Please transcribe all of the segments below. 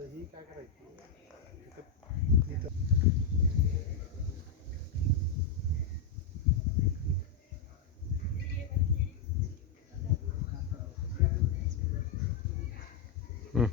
तर ही काय करायची इथं इथं हं.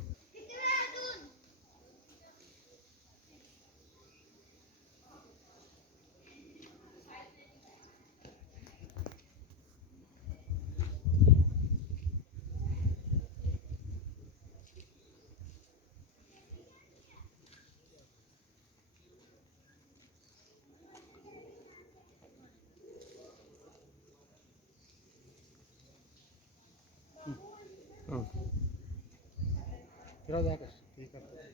हं. फिरव जा कश ठीक आहे.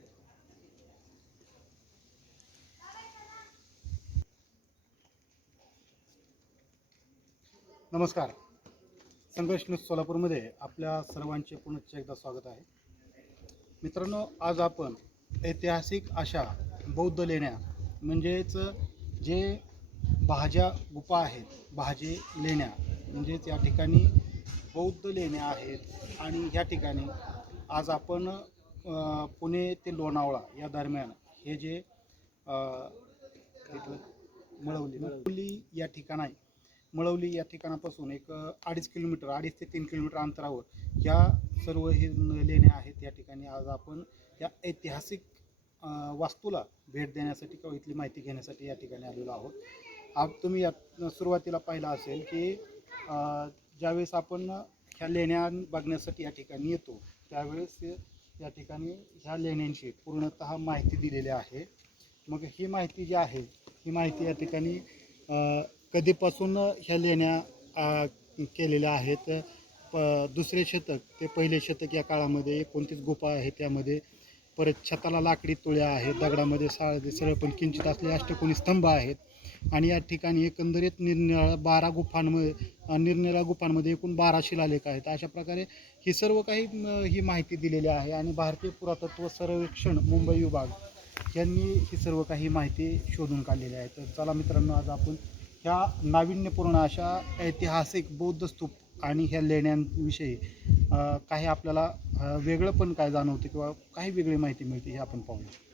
नमस्कार. संघर्ष न्यूज सोलापूरमध्ये आपल्या सर्वांचे पुनश्च एकदा स्वागत आहे. मित्रांनो, आज आपण ऐतिहासिक अशा बौद्ध लेण्या म्हणजेच जे भाज्या गुफा आहेत, भाजे लेण्या म्हणजेच या ठिकाणी बौद्ध लेण्या आहेत. आणि ह्या ठिकाणी आज आपण पुणे ते लोणावळा या दरम्यान हे जे मळवली या ठिकाण आहे, मळवली या ठिकाणापासून एक 2.5 ते 3 किलोमीटर अंतरावर या सर्व हे लेण्या आहेत. या ठिकाणी आज आपण या ऐतिहासिक वास्तूला भेट देण्यासाठी किंवा इथली माहिती घेण्यासाठी या ठिकाणी आलेलो आहोत. आज तुम्ही या सुरुवातीला पाहिलं असेल की ज्यावेळेस आपण ह्या लेण्या बघण्यासाठी या ठिकाणी येतो त्यावेळेस या ठिकाणी ह्या लेण्यांची पूर्णतः माहिती दिलेली आहे. मग ही माहिती जी आहे ही माहिती या ठिकाणी कधीपासून ह्या लेण्या केलेल्या आहेत, दुसरे शतक ते पहिले शतक या काळामध्ये 29 गुफा आहेत. त्यामध्ये परत छताला लाकडी तुळ्या आहेत, दगडामध्ये सरळ पण किंचित असले अष्टकोनी स्तंभ आहेत. आणि या ठिकाणी एकंदरीत निरनिराळ्या गुफांमध्ये एकूण 12 शिलालेख आहेत. अशा प्रकारे ही सर्व काही ही माहिती दिलेली आहे. आणि भारतीय पुरातत्व सर्वेक्षण मुंबई विभाग यांनी ही सर्व काही माहिती शोधून काढलेली आहे. तर चला मित्रांनो, आज आपण ह्या नाविन्यपूर्ण अशा ऐतिहासिक बौद्ध स्तूप आणि ह्या लेण्यांविषयी काही आपल्याला वेगळं पण काय जाणवतं किंवा काही वेगळी माहिती मिळते हे आपण पाहूया.